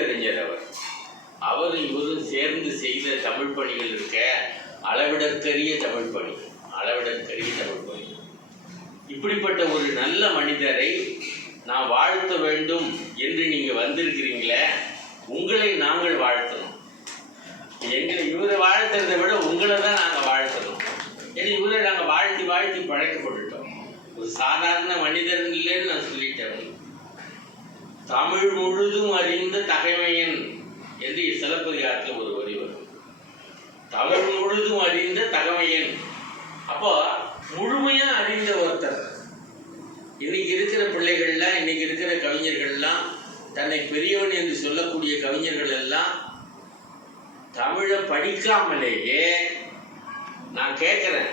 பேரறிஞர் அவரும் இவரும் சேர்ந்து செய்த தமிழ் பணிகள் இருக்க அளவிடற்கரிய தமிழ் பணி. இப்படிப்பட்ட ஒரு நல்ல மனிதரை நான் வாழ்த்த வேண்டும் என்று நீங்க வந்திருக்கிறீங்களே, உங்களை நாங்கள் வாழ்த்தணும். இவரை வாழ்த்துறதை விட உங்களை தான் நாங்கள் வாழ்த்தணும். ஏன்னா இவரை நாங்கள் வாழ்த்தி வாழ்த்தி பழக்கப்பட்டுட்டோம். ஒரு சாதாரண மனிதர் இல்லைன்னு நான் சொல்லிட்டேன். தமிழ் முழுதும் அறிந்த தகைமையன் என்று சிலப்பதிகாரத்தில் ஒரு வரி வரும். தமிழ் முழுதும் அறிந்த தகைமையன். அப்போ முழுமையா அறிந்த ஒருத்தர். இன்னைக்கு இருக்கிற பிள்ளைகள்லாம், இன்னைக்கு இருக்கிற கவிஞர்கள்லாம், தன்னை பெரியவன் என்று சொல்லக்கூடிய கவிஞர்கள் எல்லாம் தமிழை படிக்காமலேயே, நான் கேட்குறேன்,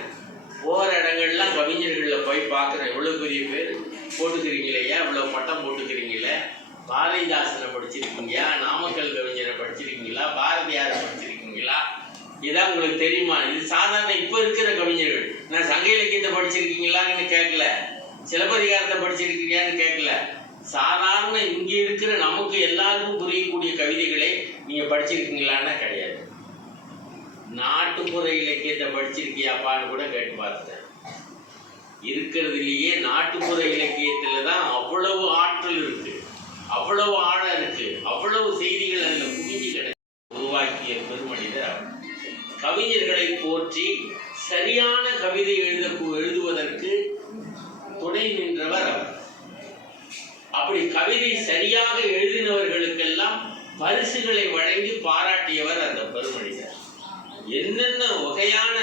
போகிற இடங்கள்லாம் கவிஞர்களில் போய் பார்க்குறேன், இவ்வளோ பெரிய பேர் போட்டுக்கிறீங்களேயா, இவ்வளோ பட்டம் போட்டுக்கிறீங்களே, பாரதிதாசனை படிச்சிருக்கீங்களா, நாமக்கல் கவிஞரை படிச்சிருக்கீங்களா, பாரதியாரை படிச்சிருக்கீங்களா, இதான் உங்களுக்கு தெரியுமா? இது சாதாரண இப்போ இருக்கிற கவிஞர்கள். நான் சங்க இலக்கியத்தை படிச்சிருக்கீங்களான்னு கேட்கல, சிலப்பதிகாரத்தை படிச்சிருக்கீங்களான்னு கேட்கல. சாதாரண இங்கே இருக்கிற நமக்கு எல்லாருக்கும் புரியக்கூடிய கவிதைகளை நீங்கள் படிச்சிருக்கீங்களான்னா கிடையாது. நாட்டுப்புற இலக்கியத்தை படிச்சிருக்கியாப்பான்னு கூட கேட்டு பார்த்துட்டேன். இருக்கிறதுலேயே நாட்டுப்புற இலக்கியத்துல தான் அவ்வளவு ஆற்றல் இருக்கு, அவ்வளவு ஆழம் இருக்கு, அவ்வளவு செய்திகள் அதில் குவிஞ்சு கிடக்கு. உருவாக்கிய பெருமனிதர் கவிஞர்களை போற்றி சரியான கவிதை எழுதுவதற்கு துணை நின்றவர் அவர். அப்படி கவிதை சரியாக எழுதினவர்களுக்கெல்லாம் பரிசுகளை வழங்கி பாராட்டியவர் அந்த பெருமனிதர். என்னென்ன வகையான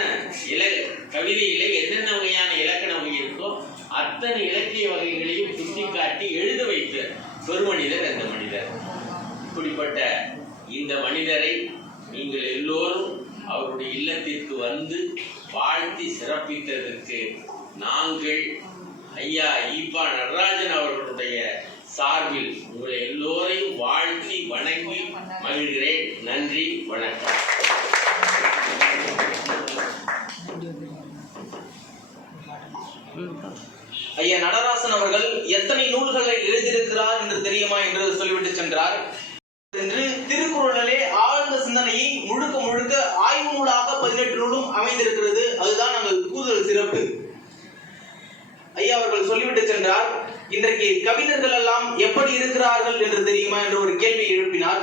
கவிதையில என்னென்ன வகையான இலக்கண வகை இருக்கோ அத்தனை இலக்கிய வகைகளையும் சுட்டிக்காட்டி எழுத வைத்த பெருமனிதர் அந்த மனிதர். இப்படிப்பட்ட இந்த மனிதரை நீங்கள் எல்லோரும் அவருடைய இல்லத்திற்கு வந்து வாழ்த்தி சிறப்பித்ததற்கு நாங்கள் ஐயா ஈப்பா நடராஜன் அவர்களுடைய சார்பில் உங்களை எல்லோரையும் வாழ்த்தி வணங்கி மகிழ்கிறேன். நன்றி, வணக்கம். ஐயா நடராசன் அவர்கள் எத்தனை நூல்களை எழுதியிருக்கிறார் என்று தெரியுமா என்று சொல்லிவிட்டு சென்றார். என்று திருக்குறளிலே ஆழ்ந்த சிந்தனையை முழுக்க முழுக்க ஆய்வு நூலாக 18 நூலும் அமைந்திருக்கிறது. அதுதான் நாங்கள் கூடுதல் சிறப்பு. ஐயா அவர்கள் சொல்லிவிட்டு சென்றார், இன்றைக்கு கவிஞர்கள் எல்லாம் எப்படி இருக்கிறார்கள் என்று தெரியுமா என்று ஒரு கேள்வி எழுப்பினார்.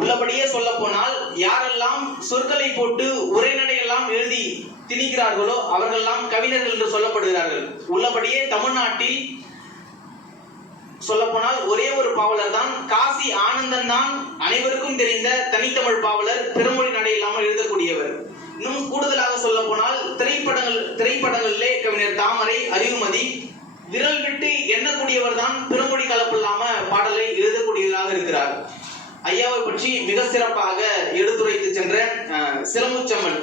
உள்ளபடியே சொல்ல போனால் யாரெல்லாம் சொற்களை போட்டு உரைநடையெல்லாம் எழுதி திணிக்கிறார்களோ அவர்களெல்லாம் கவிஞர்கள் என்று சொல்லப்படுகிறார்கள். உள்ளபடியே தமிழ்நாட்டில் சொல்ல போனால் ஒரே ஒரு பாவலர் தான், காசி ஆனந்தன் தான் அனைவருக்கும் தெரிந்த தனித்தமிழ் பாவலர், பிறமொழி நடை இல்லாமல் எழுதக்கூடியவர். இன்னும் கூடுதலாக சொல்ல போனால் திரைப்படங்களிலே கவிஞர் தாமரை, அறிவுமதி விரல் விட்டு எண்ணக்கூடியவர் தான் பிறமொழி கலப்பில்லாம பாடலை எழுதக்கூடியவராக இருக்கிறார். ஐயாவை பற்றி மிக சிறப்பாக எடுத்துரைத்து சென்ற சிலம்புச்செம்மல்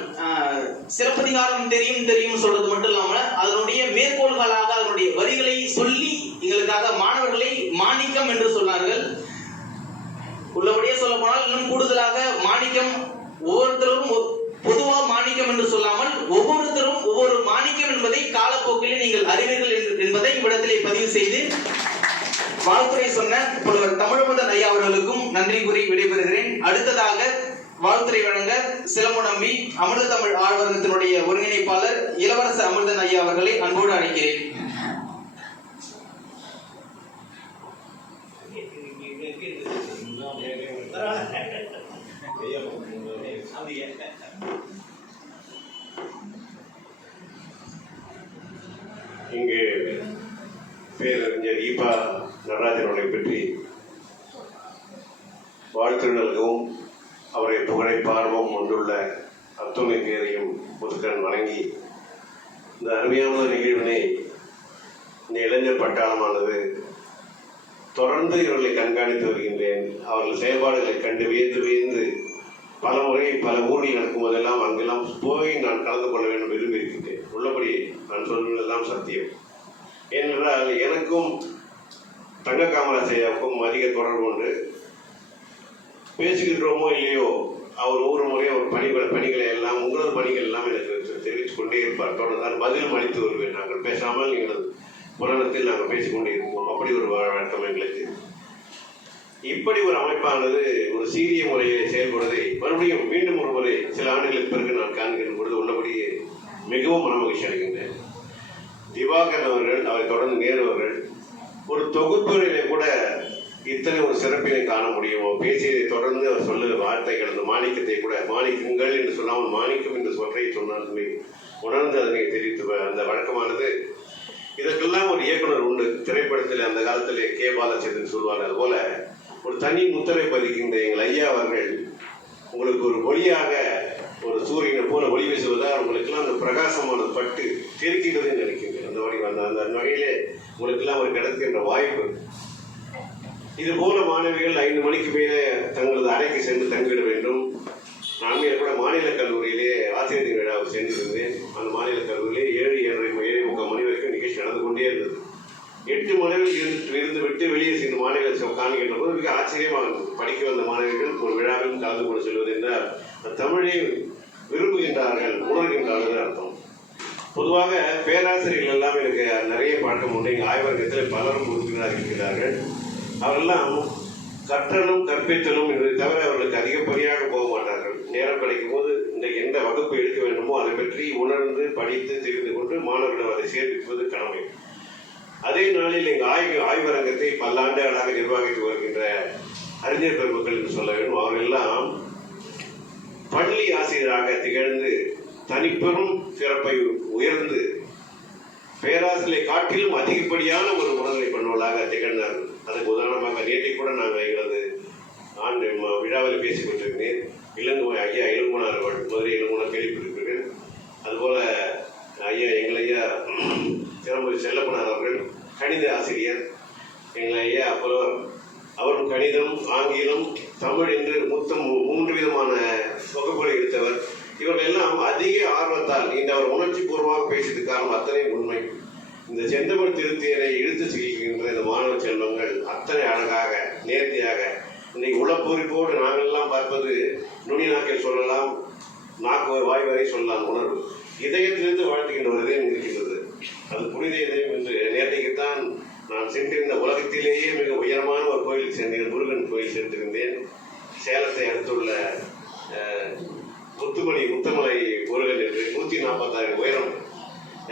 சிலப்பதிகாரம் தெரியும் சொல்றது மட்டும் இல்லாம அதனுடைய மேற்கோள்களாக அதனுடைய வரிகளை சொல்லி எங்களுக்காக மாணவர்களை மாணிக்கம் என்று சொன்னார்கள். உள்ளபடியே சொல்ல போனால் இன்னும் கூடுதலாக மாணிக்கம் ஒவ்வொருத்தரும் பொதுவா மாணிக்கம் என்று சொல்லாமல் ஒவ்வொருத்தரும் ஒவ்வொரு மாணிக்கம் என்பதை காலப்போக்கிலே நீங்கள் அறிவீர்கள் என்பதை இவ்விடத்திலே பதிவு செய்து வாழ்த்துறை சொன்ன புலவர் தமிழ்முதன் ஐயா அவர்களுக்கும் நன்றி கூறி விடைபெறுகிறேன். அடுத்ததாக வாழ்த்துறை வழங்க சிலம்புநம்பி அமிர்த தமிழ் ஆழ்வரங்கத்தினுடைய ஒருங்கிணைப்பாளர் இளவரசர் அமிர்தன் ஐயா அவர்களை அன்போடு அழைக்கிறேன். இங்கு பேரறிஞர் ஈப்பா நடராஜன் அவர்களை பற்றி வாழ்த்து நல்கவும் அவரை புகழை பார்வம் கொண்டுள்ள அத்துணை பேரையும் முதுக்கன் வணங்கி இந்த அருமையான நிகழ்வினை இந்த இளைஞர் பட்டாளமானது தொடர்ந்து இவர்களை கண்காணித்து வருகின்றேன். அவர்கள் செயல்பாடுகளை கண்டு வியந்து பல முறை பல ஊரில் நடக்கும் போதெல்லாம் அங்கெல்லாம் போய் நான் கலந்து கொள்ள வேண்டும் விரும்பியிருக்கின்றேன். உள்ளபடி நான் சொல்வதெல்லாம் சத்தியம். ஏனென்றால் எனக்கும் தங்க காமராஜையாவுக்கும் அதிக தொடர்பு உண்டு. பேசுகின்றோமோ இல்லையோ அவர் ஒவ்வொரு முறையும் அவர் பணிகளை எல்லாம் உங்களது பணிகள் எல்லாம் எனக்கு தெரிவித்துக் கொண்டே இருப்பார். தொடர்ந்து பதிலும் அளித்து வருவேன். நாங்கள் பேசாமல் எங்களது புராணத்தில் நாங்கள் பேசிக்கொண்டே இருப்போம். அப்படி ஒரு வழக்கம் எங்களுக்கு. இப்படி ஒரு அமைப்பானது ஒரு சீரிய முறையில் செயல்படுவதை மறுபடியும் மீண்டும் ஒரு முறை சில ஆண்டுகளுக்கு பிறகு நான் காண்கின்ற பொழுது உள்ளபடியே மிகவும் மனமகிழ்ச்சி அடைகின்றேன். திவாகரன் அவர்கள், அவரை தொடர்ந்து நேரு அவர்கள் ஒரு தொகுப்புரையிலே கூட இத்தனை ஒரு சிறப்பினை காண முடியும். பேசியதை தொடர்ந்து அவர் சொல்ல வார்த்தைகள், அந்த மாணிக்கத்தை கூட மாணிக்கங்கள் என்று சொல்லாமல் மாணிக்கம் என்று சொல்றை சொன்னால் உணர்ந்து அதனை தெரிவித்து அந்த வழக்கமானது. இதற்கெல்லாம் ஒரு இயக்குனர் உண்டு. திரைப்படத்தில் அந்த காலத்திலே கே பாலச்சந்திரன் சொல்வார். அதுபோல ஒரு தனி முத்திரை பதிக்கின்ற எங்கள் ஐயா அவர்கள் உங்களுக்கு ஒரு ஒளியாக, ஒரு சூரியனை போல ஒளி வீசுவதால் உங்களுக்கெல்லாம் அந்த பிரகாசமான பட்டு தெரிக்கிறது நினைக்கின்றேன். அந்த வழி அந்த வகையிலே உங்களுக்கெல்லாம் ஒரு கிடைக்கின்ற வாய்ப்பு. இது போல மாணவிகள் 5 மணிக்கு மேலே தங்களது அறைக்கு சென்று தங்கிட வேண்டும். நானே கூட மாநில கல்லூரியிலே ஆசிரியர் விழாவுக்கு சென்றிருந்தேன். அந்த மாநில கல்லூரியிலே 7:30 மணி வரைக்கும் நிகழ்ச்சி நடந்து கொண்டே இருந்தது. 8 மணிகள் இருந்து விட்டு வெளியே சென்று மாநில காண்கின்ற போது மிக ஆச்சரியமாக இருந்தது. படிக்க வந்த மாணவர்கள் ஒரு விழாவிலும் கலந்து கொண்டு செல்வது என்றால் தமிழை விரும்புகின்றார்கள், உணர்கின்றார்கள் அர்த்தம். பொதுவாக பேராசிரியர்கள் எல்லாம் எனக்கு நிறைய பழக்கம் உண்டு. எங்கள் ஆய்வகத்தில் பலரும் உறுப்பினராக இருக்கிறார்கள். அவரெல்லாம் கற்றலும் கற்பித்தலும் என்பதை தவிர அவர்களுக்கு அதிகப்படியாக போக மாட்டார்கள். நேரம் கிடைக்கும் போது இந்த எந்த வகுப்பு எடுக்க வேண்டுமோ அதை பற்றி உணர்ந்து படித்து தெரிந்து கொண்டு மாணவர்களிடம் அதை சேர்ப்பிப்பது கடமை. அதே நாளில் எங்கள் ஆய்வரங்கத்தை பல்லாண்டுகளாக நிர்வகித்து வருகின்ற அறிஞர் பெருமக்கள் என்று சொல்ல வேண்டும். அவர்கள் எல்லாம் பள்ளி ஆசிரியராக திகழ்ந்து தனிப்பெரும் சிறப்பை உயர்ந்து பேராசிரியரை காட்டிலும் அதிகப்படியான ஒரு உணர்வை பண்ணுவதாக திகழ்ந்தார்கள். அதுக்கு உதாரணமாக நேற்றை கூட நாங்கள் எங்களது ஆண்டு விழாவில் பேசிக் கொண்டிருந்தேன். ஐயா இளங்குமனார் அவர்கள், மதுரை இளங்குமனார் கேள்விப்பட்டிருக்கிறேன். அதுபோல எங்கள் ஐயா சிறம்பு செல்லப்பனார் அவர்கள் கணித ஆசிரியர். எங்கள் ஐயா புலவர், அவரும் கணிதம், ஆங்கிலம், தமிழ் என்று மொத்தம் 3 விதமான வகுப்புகளை எடுத்தவர். இவர்கள் எல்லாம் அதிக ஆர்வத்தால் இந்த அவர் உணர்ச்சி பூர்வமாக பேசியது காரணம் அத்தனை உண்மை. இந்த செந்தமிழ் திருத்தியரை இழுத்து செல்கின்ற இந்த மாணவ செல்வங்கள் அத்தனை அழகாக நேர்த்தியாக இன்னைக்கு உளப்பூரிப்போடு நாங்கள் எல்லாம் பார்ப்பது நுனி நாக்கில் சொல்லலாம், நாக்கு வாய் வரை சொல்லலாம். உணர்வு இதயத்திலிருந்து வாழ்த்துகின்ற ஒரு இதயம் இருக்கின்றது. அது புனித இதயம் என்று நேற்றைக்குத்தான் நான் சென்றிருந்த உலகத்திலேயே மிக உயரமான ஒரு கோயிலுக்கு சென்றேன். முருகன் கோயில் சென்றிருந்தேன். சேலத்தை அடுத்துள்ள முத்தமலை முருகன் என்று 146 உயரம்.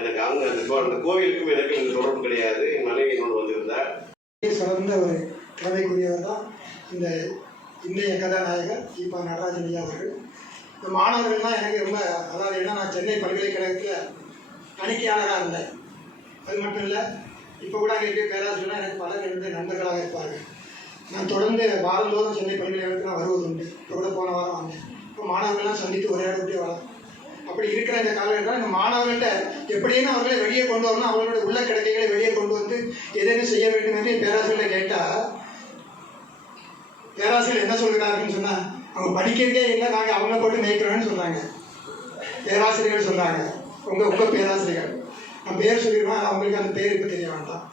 எனக்கு அங்கே அந்த கோவிலுக்கும் எனக்கு தொடர்பு கிடையாது. என் மனைவி என்னோடு வந்திருந்தார். சிறந்த ஒரு திறமைக்குரியவர் தான் இந்த இன்றைய கதாநாயகர் ஈபா நடராஜன் ஐயா அவர்கள். இந்த மாணவர்கள்லாம் எனக்கு ரொம்ப, அதாவது என்ன, நான் சென்னை பல்கலைக்கழகத்தில் தணிக்கையாளராக இருந்தேன். அது மட்டும் இல்லை, இப்போ கூட அங்கே இருக்க பேராசிரியர்லாம் எனக்கு பலர் என்னுடைய நண்பர்களாக இருப்பார்கள். நான் தொடர்ந்து வாரந்தோறும் சென்னை பல்கலைக்கழகத்தில் நான் வருவது உண்டு. இப்போ கூட போன வாரம் வந்தேன். இப்போ மாணவர்கள்லாம் சந்தித்து உரையாடக்கூடிய வளம். அப்படி இருக்கிற இந்த காலகட்டத்தில் இந்த மாணவர்கள்ட்ட எப்படின்னு அவர்களை வெளியே கொண்டு வரணும், அவர்களுடைய உள்ள கிடக்கைகளை வெளியே கொண்டு வந்து எதேனும் செய்ய வேண்டும் என்று பேராசிரியர்களை கேட்டால் பேராசிரியர் என்ன சொல்கிறாருன்னு சொன்னால், அவங்க படிக்கிறதே இல்லை, நாங்கள் அவங்கள போட்டு மேய்க்கிறோன்னு சொல்கிறாங்க. பேராசிரியர்கள் சொல்கிறாங்க, உங்கள் பேராசிரியர்கள். நான் பேர் சொல்லிடுவேன், அவங்களுக்கு அந்த பேர் இப்போ தெரிய வேண்டாம்.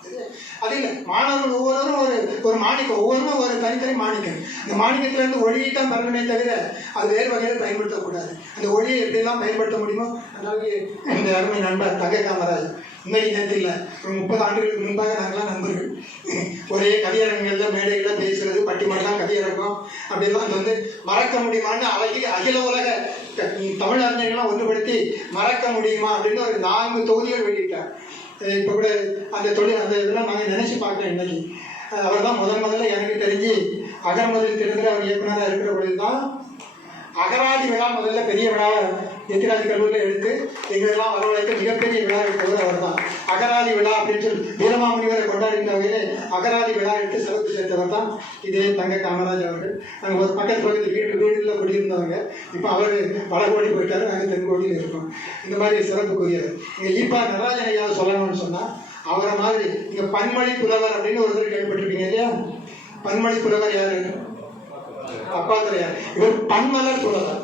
அது இல்லை, மாணவர்கள் ஒவ்வொருவரும் ஒரு மாணிக்கம், ஒவ்வொன்றும் ஒரு தனித்தனி மாணிக்கம். இந்த மாணிக்கத்திலேருந்து ஒளியை தான் பெறணுமே தவிர அது வேறு வகையில் பயன்படுத்தக்கூடாது. அந்த ஒளியை எப்படிலாம் பயன்படுத்த முடியுமோ அதாவது இந்த அருமை நண்பர் தங்கை காமராஜ் இன்னைக்கு நேற்று இல்லை, ஒரு 30 ஆண்டுகளுக்கு முன்பாக நாங்களாம் நண்பர்கள். ஒரே கவியரங்கங்களில் மேடைகளில் பேசுறது, பட்டிமன்றம், கவியரங்கம் அப்படிலாம் வந்து மறக்க முடியுமான்னு அகில உலக தமிழ் அறிஞர்கள்லாம் ஒன்றுபடுத்தி மறக்க முடியுமா அப்படின்னு ஒரு 4 தொகுதிகள் வெளியிட்டார். இப்போ கூட அந்த இதெல்லாம் நாங்கள் நினைச்சு பார்க்குறோம். இன்னைக்கு அவர் தான் முதல்ல எனக்கு தெரிஞ்சு அகரமதில் தெரிந்த அவர் இயக்குனராக இருக்கிற பொழுது தான் அகராதி விழா முதல்ல பெரிய விழாவை எத்திராஜ் கல்லூரியில் எடுத்து எங்களெல்லாம் வரவழைக்க மிகப்பெரிய விழா எடுத்தவர் அவர் தான். அகராதி விழா அப்படின்னு சொல்லி வீரமாமுனிவரை கொண்டாடுகின்ற வகையில் அகராதி விழா எடுத்து சிறப்பு சேர்த்தவர் தான் இதே தங்க காமராஜ் அவர்கள். நாங்கள் ஒரு பக்கத்து பக்கத்து வீடுகளில் குடியிருந்தவங்க. இப்போ அவர் வடகோடி போயிட்டார், நாங்கள் தென்கோடியில் இருக்கோம். இந்த மாதிரி சிறப்புக்குரியவர். இங்கே ஈபா நடராஜன் ஐயாவை சொல்லணும்னு சொன்னால் அவரை மாதிரி இங்கே பன்மொழி புலவர் அப்படின்னு ஒருத்தர் கேள்விப்பட்டிருப்பீங்க இல்லையா? பன்மொழி புலவர் யாரு? அப்பாத்துறையார். இவர் பன்மலர் புலவர்.